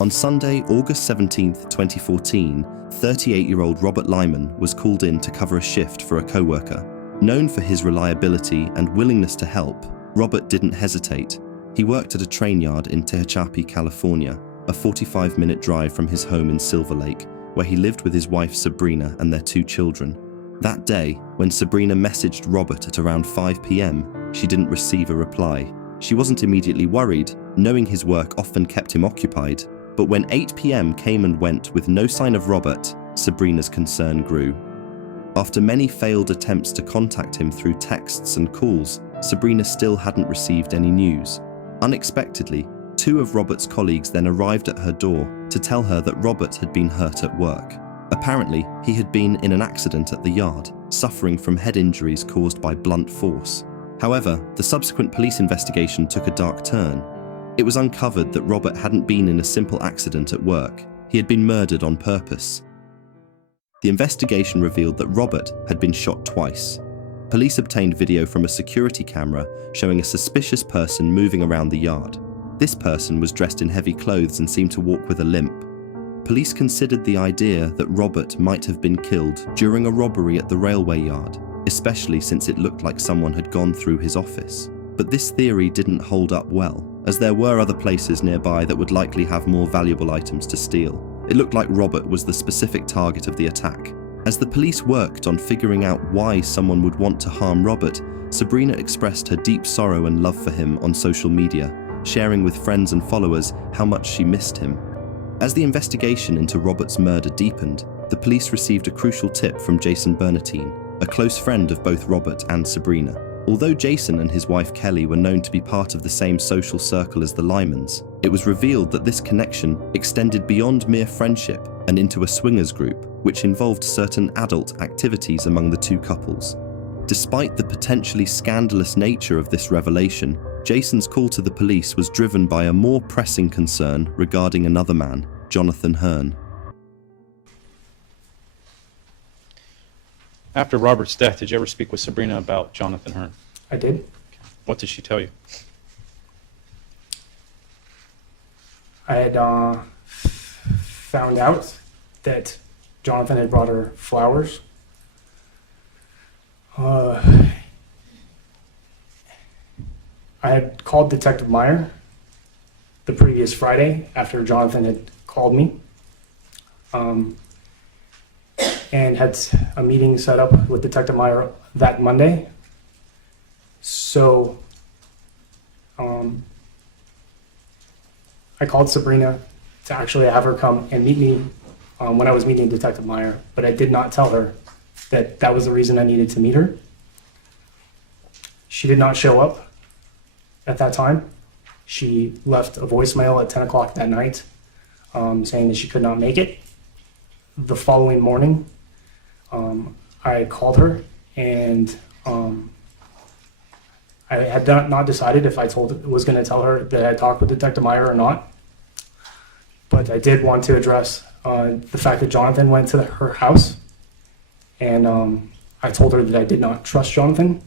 On Sunday, August 17, 2014, 38-year-old Robert Limon was called in to cover a shift for a co-worker. Known for his reliability and willingness to help, Robert didn't hesitate. He worked at a train yard in Tehachapi, California, a 45-minute drive from his home in Silver Lake, where he lived with his wife Sabrina and their 2 children. That day, when Sabrina messaged Robert at around 5 p.m., she didn't receive a reply. She wasn't immediately worried, knowing his work often kept him occupied. But when 8 p.m. came and went with no sign of Robert, Sabrina's concern grew. After many failed attempts to contact him through texts and calls, Sabrina still hadn't received any news. Unexpectedly, 2 of Robert's colleagues then arrived at her door to tell her that Robert had been hurt at work. Apparently, he had been in an accident at the yard, suffering from head injuries caused by blunt force. However, the subsequent police investigation took a dark turn. It was uncovered that Robert hadn't been in a simple accident at work. He had been murdered on purpose. The investigation revealed that Robert had been shot twice. Police obtained video from a security camera showing a suspicious person moving around the yard. This person was dressed in heavy clothes and seemed to walk with a limp. Police considered the idea that Robert might have been killed during a robbery at the railway yard, especially since it looked like someone had gone through his office. But this theory didn't hold up well, as there were other places nearby that would likely have more valuable items to steal. It looked like Robert was the specific target of the attack. As the police worked on figuring out why someone would want to harm Robert, Sabrina expressed her deep sorrow and love for him on social media, sharing with friends and followers how much she missed him. As the investigation into Robert's murder deepened, the police received a crucial tip from Jason Bernatine, a close friend of both Robert and Sabrina. Although Jason and his wife Kelly were known to be part of the same social circle as the Limons, it was revealed that this connection extended beyond mere friendship and into a swingers group, which involved certain adult activities among the 2 couples. Despite the potentially scandalous nature of this revelation, Jason's call to the police was driven by a more pressing concern regarding another man, Jonathan Hearn. After Robert's death, did you ever speak with Sabrina about Jonathan Hearn? I did. What did she tell you? I had found out that Jonathan had brought her flowers. I had called Detective Meyer the previous Friday after Jonathan had called me, and had a meeting set up with Detective Meyer that Monday. So I called Sabrina to actually have her come and meet me when I was meeting Detective Meyer, but I did not tell her that that was the reason I needed to meet her. She did not show up at that time. She left a voicemail at 10 o'clock that night saying that she could not make it. The following morning, I called her, and I had not decided if I was going to tell her that I talked with Detective Meyer or not. But I did want to address the fact that Jonathan went to her house, and I told her that I did not trust Jonathan,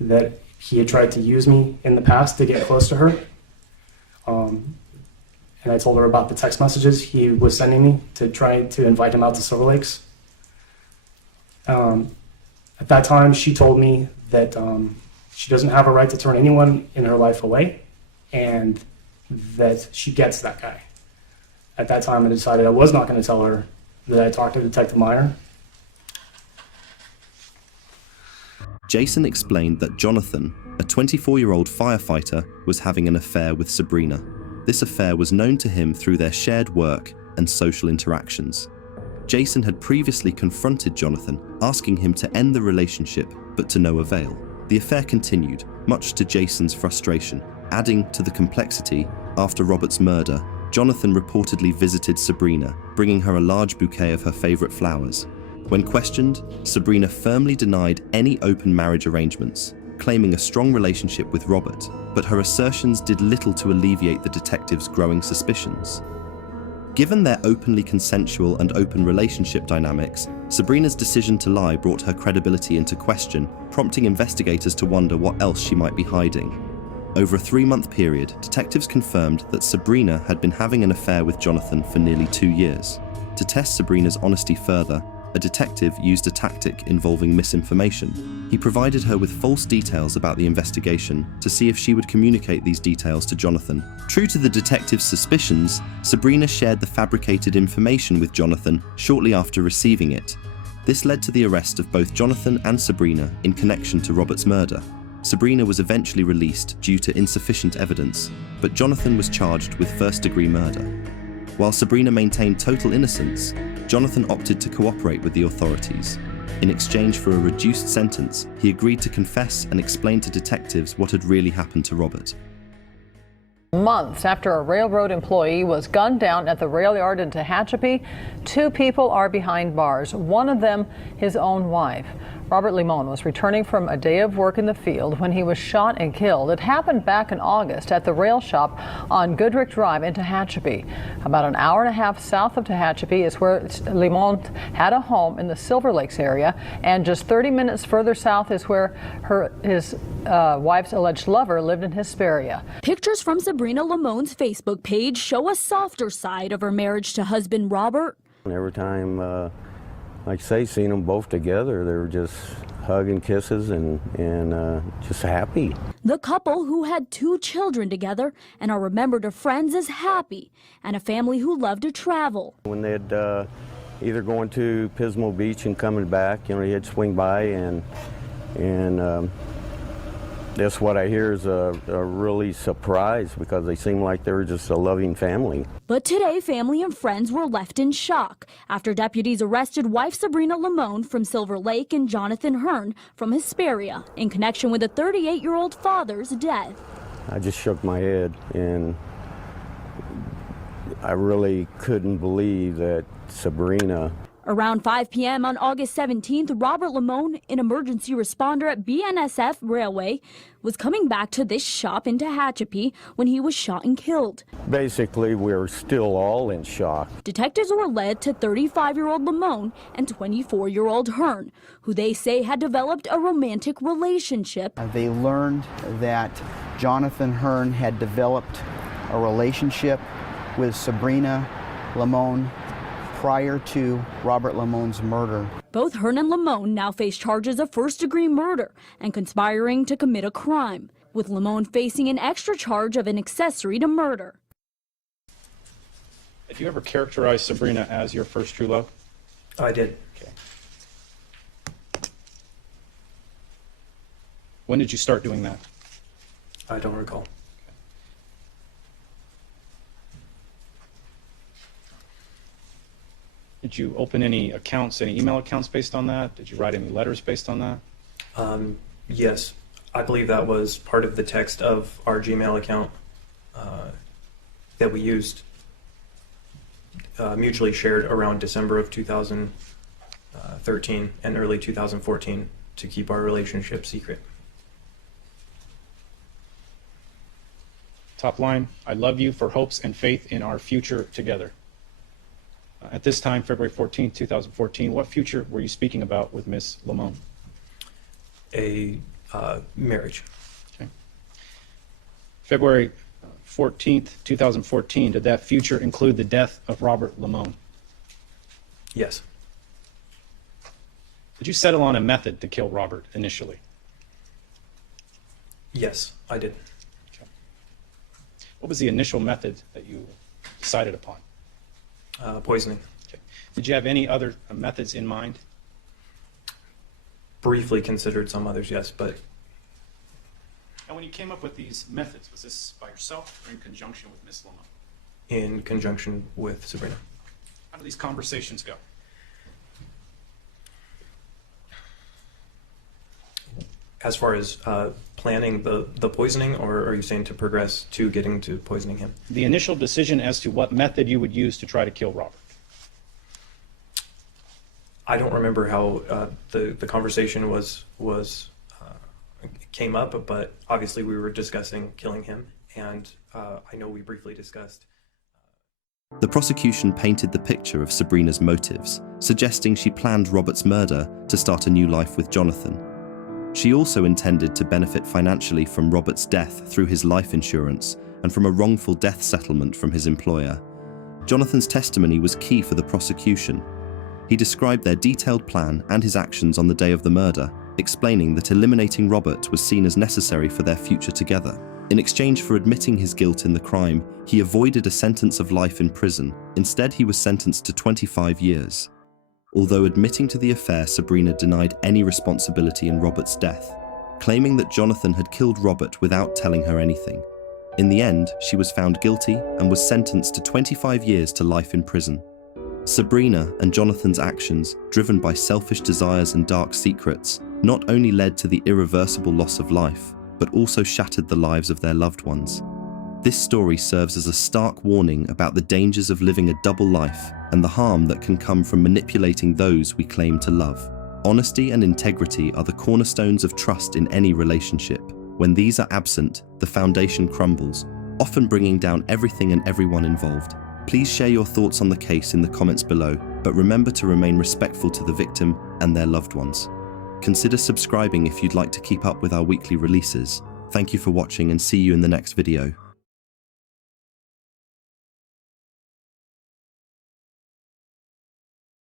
that he had tried to use me in the past to get close to her. And I told her about the text messages he was sending me to try to invite him out to Silver Lakes. At that time, she told me that she doesn't have a right to turn anyone in her life away, and that she gets that guy. At that time, I decided I was not going to tell her that I talked to Detective Meyer. Jason explained that Jonathan, a 24-year-old firefighter, was having an affair with Sabrina. This affair was known to him through their shared work and social interactions. Jason had previously confronted Jonathan, asking him to end the relationship, but to no avail. The affair continued, much to Jason's frustration. Adding to the complexity, after Robert's murder, Jonathan reportedly visited Sabrina, bringing her a large bouquet of her favorite flowers. When questioned, Sabrina firmly denied any open marriage arrangements, claiming a strong relationship with Robert, but her assertions did little to alleviate the detectives' growing suspicions. Given their openly consensual and open relationship dynamics, Sabrina's decision to lie brought her credibility into question, prompting investigators to wonder what else she might be hiding. Over a 3-month period, detectives confirmed that Sabrina had been having an affair with Jonathan for nearly 2 years. To test Sabrina's honesty further, a detective used a tactic involving misinformation. He provided her with false details about the investigation to see if she would communicate these details to Jonathan. True to the detective's suspicions, Sabrina shared the fabricated information with Jonathan shortly after receiving it. This led to the arrest of both Jonathan and Sabrina in connection to Robert's murder. Sabrina was eventually released due to insufficient evidence, but Jonathan was charged with first-degree murder. While Sabrina maintained total innocence, Jonathan opted to cooperate with the authorities. In exchange for a reduced sentence, he agreed to confess and explain to detectives what had really happened to Robert. Months after a railroad employee was gunned down at the rail yard in Tehachapi, 2 people are behind bars, one of them his own wife. Robert Limon was returning from a day of work in the field when he was shot and killed. It happened back in August at the rail shop on Goodrick Drive in Tehachapi. About an hour and a half south of Tehachapi is where Limon had a home in the Silver Lakes area, and just 30 minutes further south is where his wife's alleged lover lived in Hesperia. Pictures from Sabrina Limon's Facebook page show a softer side of her marriage to husband Robert. Every time, like I say, seeing them both together, they were just hugging, kisses, and just happy. The couple, who had 2 children together and are remembered as friends, is happy, and a family who loved to travel. When they'd either going to Pismo Beach and coming back, you know, he'd swing by, and that's what I hear is a really surprise, because they seem like they were just a loving family. But today, family and friends were left in shock after deputies arrested wife Sabrina Limon from Silver Lake and Jonathan Hearn from Hesperia in connection with a 38-year-old father's death. I just shook my head, and I really couldn't believe that Sabrina. Around 5 p.m. on August 17th, Robert Limon, an emergency responder at BNSF Railway, was coming back to this shop in Tehachapi when he was shot and killed. Basically, we're still all in shock. Detectives were led to 35-year-old Limon and 24-year-old Hearn, who they say had developed a romantic relationship. They learned that Jonathan Hearn had developed a relationship with Sabrina Limon prior to Robert Limon's murder. Both Hearn and Limon now face charges of first-degree murder and conspiring to commit a crime, with Limon facing an extra charge of an accessory to murder. Did you ever characterize Sabrina as your first true love? I did. Okay. When did you start doing that? I don't recall. Did you open any accounts, any email accounts based on that? Did you write any letters based on that? Yes, I believe that was part of the text of our Gmail account that we used, mutually shared around December of 2013 and early 2014 to keep our relationship secret. Top line, I love you for hopes and faith in our future together. At this time, February 14, 2014, what future were you speaking about with Miss Limon? A marriage. Okay. February 14th, 2014, did that future include the death of Robert Limon? Yes. Did you settle on a method to kill Robert initially? Yes, I did. Okay. What was the initial method that you decided upon? Poisoning. Okay. Did you have any other methods in mind? Briefly considered some others, yes, but... And when you came up with these methods, was this by yourself or in conjunction with Miss Limon? in conjunction with Sabrina. How do these conversations go? As far as planning the poisoning, or are you saying to progress to getting to poisoning him? The initial decision as to what method you would use to try to kill Robert. I don't remember how the conversation came up, but obviously we were discussing killing him, and I know we briefly discussed. The prosecution painted the picture of Sabrina's motives, suggesting she planned Robert's murder to start a new life with Jonathan. She also intended to benefit financially from Robert's death through his life insurance and from a wrongful death settlement from his employer. Jonathan's testimony was key for the prosecution. He described their detailed plan and his actions on the day of the murder, explaining that eliminating Robert was seen as necessary for their future together. In exchange for admitting his guilt in the crime, he avoided a sentence of life in prison. Instead, he was sentenced to 25 years. Although admitting to the affair, Sabrina denied any responsibility in Robert's death, claiming that Jonathan had killed Robert without telling her anything. In the end, she was found guilty and was sentenced to 25 years to life in prison. Sabrina and Jonathan's actions, driven by selfish desires and dark secrets, not only led to the irreversible loss of life, but also shattered the lives of their loved ones. This story serves as a stark warning about the dangers of living a double life and the harm that can come from manipulating those we claim to love. Honesty and integrity are the cornerstones of trust in any relationship. When these are absent, the foundation crumbles, often bringing down everything and everyone involved. Please share your thoughts on the case in the comments below, but remember to remain respectful to the victim and their loved ones. Consider subscribing if you'd like to keep up with our weekly releases. Thank you for watching and see you in the next video.